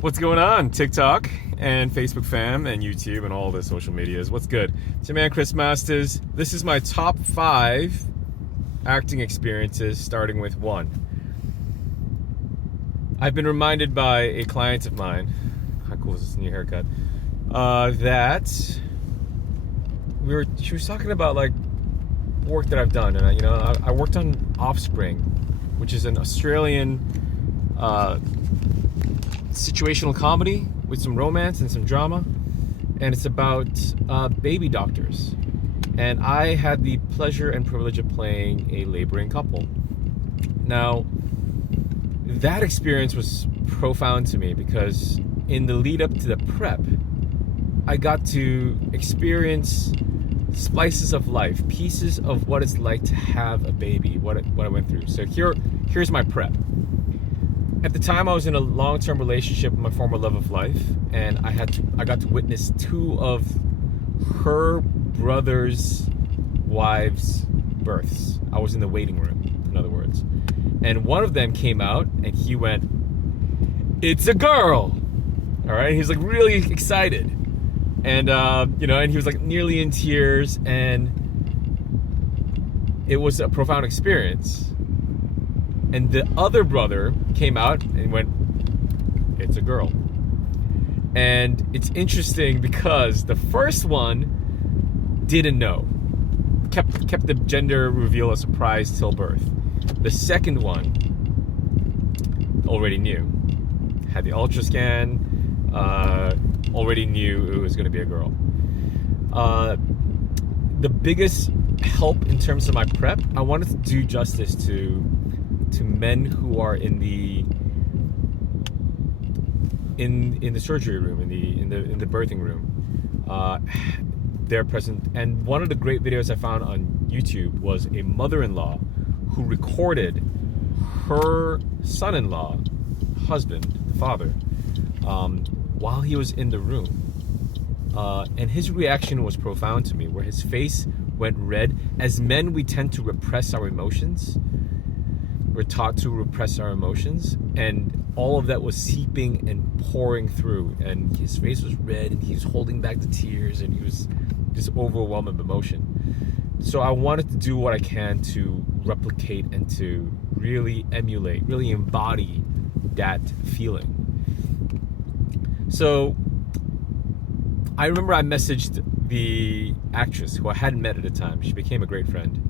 What's going on, TikTok and Facebook fam and YouTube and all the social medias? What's good? It's your man Chris Masters. This is my top 5 acting experiences, starting with 1. I've been reminded by a client of mine, how cool is this new haircut, that she was talking about like work that I've done, and I worked on Offspring, which is an Australian situational comedy with some romance and some drama, and it's about baby doctors. And I had the pleasure and privilege of playing a laboring couple. Now, that experience was profound to me because in the lead up to the prep, I got to experience slices of life, pieces of what it's like to have a baby, what I went through. So here's my prep. At the time, I was in a long-term relationship with my former love of life, and I got to witness 2 of her brother's wives' births. I was in the waiting room, in other words. And one of them came out, and he went, "It's a girl!" All right? He was like really excited. And, and he was like nearly in tears, and it was a profound experience. And the other brother came out and went, "It's a girl." And it's interesting because the first one didn't know. Kept the gender reveal a surprise till birth. The second one already knew. Had the ultra scan, already knew it was going to be a girl. The biggest help in terms of my prep, I wanted to do justice to men who are in the surgery room, in the birthing room. They're present, and one of the great videos I found on YouTube was a mother-in-law who recorded her son-in-law, husband, the father, while he was in the room, and his reaction was profound to me, where his face went red. As men, we tend to repress our emotions. We're taught to repress our emotions, and all of that was seeping and pouring through, and his face was red, and he was holding back the tears, and he was just overwhelmed with emotion. So I wanted to do what I can to replicate and to really emulate, really embody that feeling. So I remember I messaged the actress, who I hadn't met at the time. She became a great friend.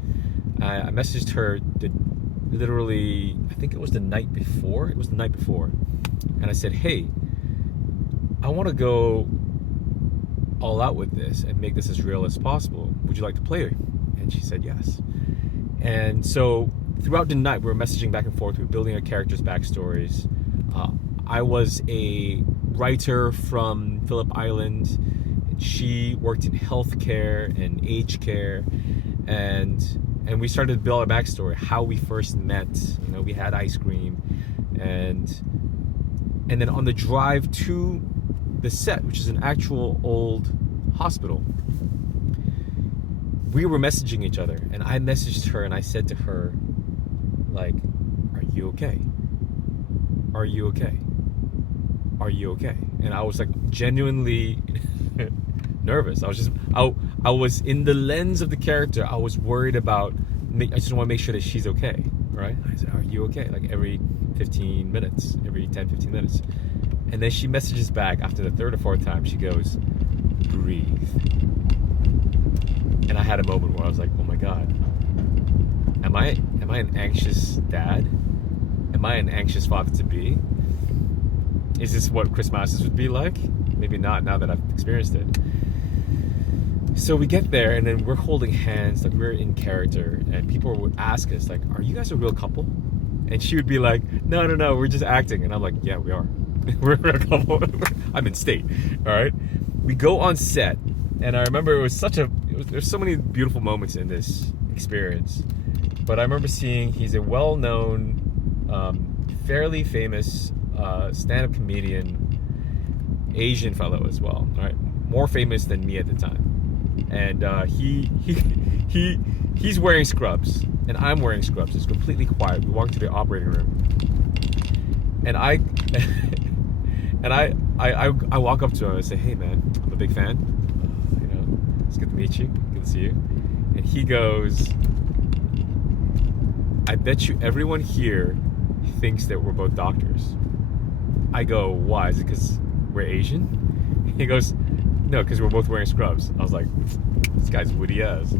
I messaged her literally, I think it was the night before. And I said, "Hey, I want to go all out with this and make this as real as possible. Would you like to play?" And she said yes. And so throughout the night, we were messaging back and forth. We were building our characters' backstories. I was a writer from Phillip Island. She worked in healthcare and aged care, and we started to build our backstory, how we first met. We had ice cream, and then on the drive to the set, which is an actual old hospital, we were messaging each other, and I messaged her and I said to her, like, "Are you okay? Are you okay? Are you okay?" And I was like genuinely nervous. I was in the lens of the character. I was worried about, I just want to make sure that she's okay, right? I said, "Are you okay?" Like every 15 minutes, every 10, 15 minutes. And then she messages back after the 3rd or 4th time. She goes, "Breathe." And I had a moment where I was like, oh my God, am I an anxious dad? Am I an anxious father to be? Is this what Chris Masters would be like? Maybe not, now that I've experienced it. So we get there, and then we're holding hands, like we're in character, and people would ask us, like, "Are you guys a real couple?" And she would be like, no, we're just acting. And I'm like, yeah, we are. We're a couple. I'm in state, all right? We go on set, and I remember there's so many beautiful moments in this experience. But I remember seeing, he's a well-known, fairly famous stand-up comedian, Asian fellow as well, all right? More famous than me at the time. And he's wearing scrubs, and I'm wearing scrubs. It's completely quiet. We walk to the operating room, and And I walk up to him and I say, hey man, I'm a big fan. It's good to meet you. Good to see you. And he goes, I bet you everyone here thinks that we're both doctors. I go, why? Is it because we're Asian? He goes, no, because we're both wearing scrubs. I was like, this guy's witty as.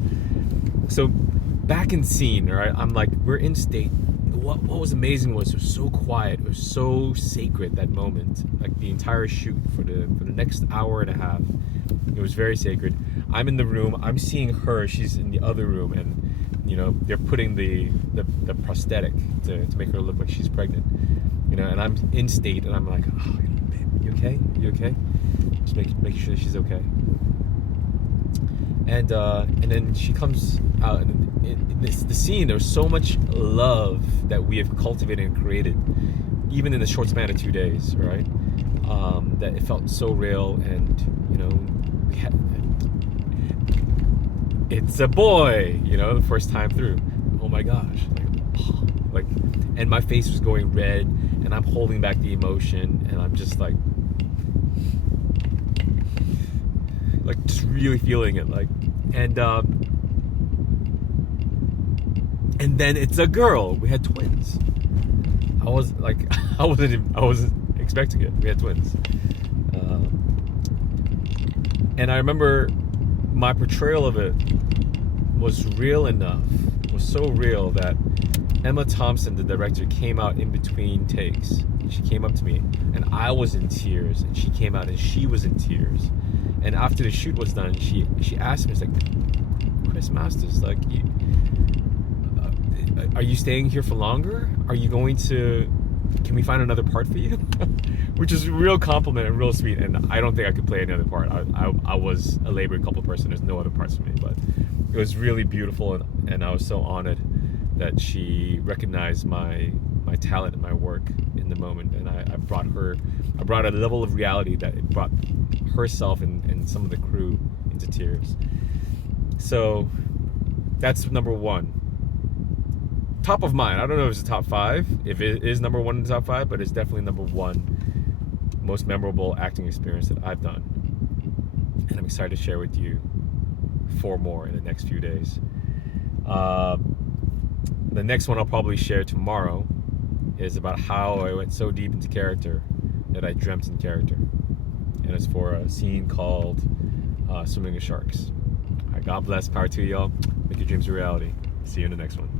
So back in scene, right? I'm like, we're in state. What was amazing was it was so quiet. It was so sacred, that moment. Like the entire shoot for the next hour and a half. It was very sacred. I'm in the room. I'm seeing her. She's in the other room, and they're putting the prosthetic to make her look like she's pregnant. And I'm in state, and I'm like, oh, babe, you okay? You okay? Just make sure she's okay. And then she comes out, and the scene, there was so much love that we have cultivated and created, even in the short span of 2 days, right? That it felt so real, and we had. It's a boy, the first time through. Oh my gosh, and my face was going red, and I'm holding back the emotion, and I'm just like just really feeling it, and then it's a girl. We had twins. I wasn't expecting it. We had twins, and I remember my portrayal of it was real enough. Was so real that Emma Thompson, the director, came out in between takes. She came up to me, and I was in tears, and she came out and she was in tears. And after the shoot was done, she asked me, it's like, Chris Masters, like, are you staying here for longer? Are you going to? Can we find another part for you? Which is a real compliment and real sweet. And I don't think I could play any other part. I was a laboring couple person. There's no other parts for me, but it was really beautiful, and I was so honored that she recognized my talent and my work in the moment. And I brought a level of reality that it brought herself and some of the crew into tears. So that's number one. Top of mind. I don't know if it's a top 5, if it is number 1 in the top 5, but it's definitely number 1 most memorable acting experience that I've done. And I'm excited to share with you 4 more in the next few days. The next one I'll probably share tomorrow is about how I went so deep into character that I dreamt in character. And it's for a scene called Swimming with Sharks. All right, God bless. Power to y'all. Make your dreams a reality. See you in the next one.